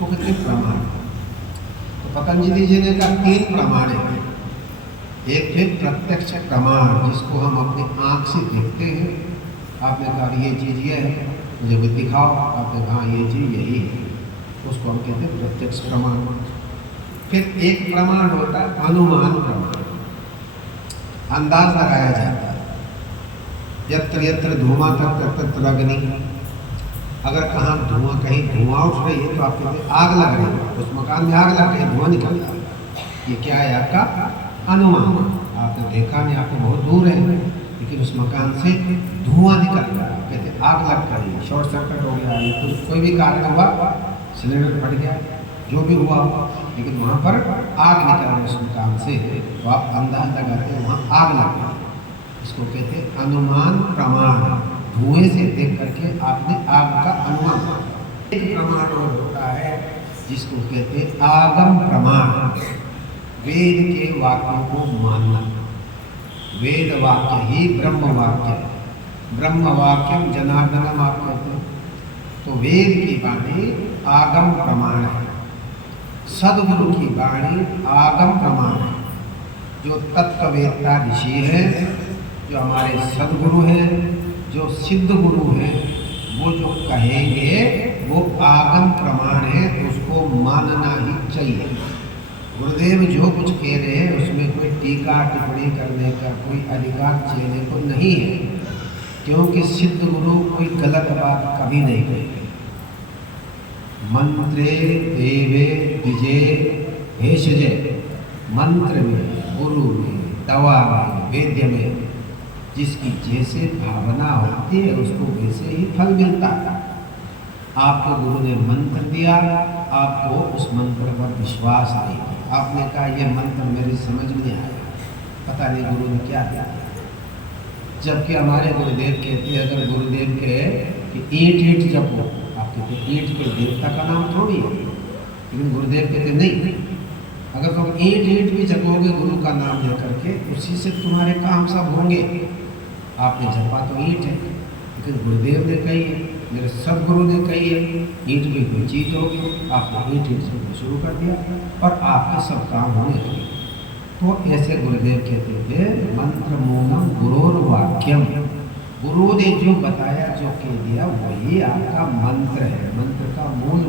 इसको कहते हैं प्रमाण। तो पतंजलि जी ने कहा 3 प्रमाण है। एक है प्रत्यक्ष प्रमाण, जिसको हम अपनी आँख से देखते हैं। आपने कहा ये चीज़ ये है, मुझे भी दिखाओ, आपने कहा ये चीज़ यही है, उसको हम कहते हैं प्रत्यक्ष प्रमाण। फिर एक प्रमाण होता है अनुमान प्रमाण, अंदाज लगाया जाता है। यत्र यत्र धुआं तत्र तत्र अग्नि, अगर कहाँ धुआं, कहीं धुआं उठ रही है तो आप कहते हैं आग लग रही है, उस मकान में आग लग रही है, धुआं निकल रहा है। ये क्या है? आपका अनुमान। आपने देखा नहीं, आपको बहुत दूर है, लेकिन उस मकान से धुआं निकल रहा है, कहते आग लग गई, शॉर्ट सर्किट हो गया, या कुछ कोई भी कारण हुआ, सिलेंडर फट गया, जो भी हुआ, लेकिन वहाँ पर आग निकल रही है उस मकान से, तो आप अंदाज लगाते हैं वहाँ आग लग गई। इसको कहते हैं अनुमान प्रमाण। धुएं से देख करके आपने आग का अनुमान। एक प्रमाण और होता है जिसको कहते हैं आगम प्रमाण, वेद के वाक्यों को मानना। वेद वाक्य ही ब्रह्म वाक्य है। ब्रह्म वाक्यम जनार्दनम आप कहते हैं, तो वेद की वाणी आगम प्रमाण है। सदगुरु की वाणी आगम प्रमाण है। जो तत्ववेत्ता ऋषि है, जो हमारे सदगुरु हैं, जो सिद्ध गुरु हैं, वो जो कहेंगे वो आगम प्रमाण है, उसको मानना ही चाहिए। गुरुदेव जो कुछ कह रहे हैं उसमें कोई टीका टिप्पणी करने का कोई अधिकार चेले को नहीं है, क्योंकि सिद्ध गुरु कोई गलत बात कभी नहीं कहेंगे। मंत्रे देवे विजय भेषजे, मंत्र में, गुरु में, दवा में, वेद्य में जिसकी जैसे भावना होती है उसको वैसे ही फल मिलता है। आपको गुरु ने मंत्र दिया, आपको उस मंत्र पर विश्वास नहीं, आपने कहा यह मंत्र मेरी समझ में नहीं आया, पता नहीं गुरु ने क्या दिया। जबकि हमारे गुरुदेव कहते हैं, अगर गुरुदेव कहे कि ईंट ईंट जपो, आप कहते ईंट कोई देवता का नाम थोड़ी है, लेकिन गुरुदेव कहते नहीं, अगर तुम ईंट ईंट भी जपोगे गुरु का नाम लेकर के, उसी से तुम्हारे काम सब होंगे। आपने जपा तो ईंट है, लेकिन गुरुदेव ने कही है, मेरे सदगुरु ने कही है, ईंट भी कोई चीज़ होगी, आपने ईंट ईंट से शुरू कर दिया और आपके सब काम होने लगे। तो ऐसे गुरुदेव कहते थे मंत्र मूलम गुरोर वाक्यम, गुरु ने जो बताया, जो कह दिया वही आपका मंत्र है, मंत्र का मूल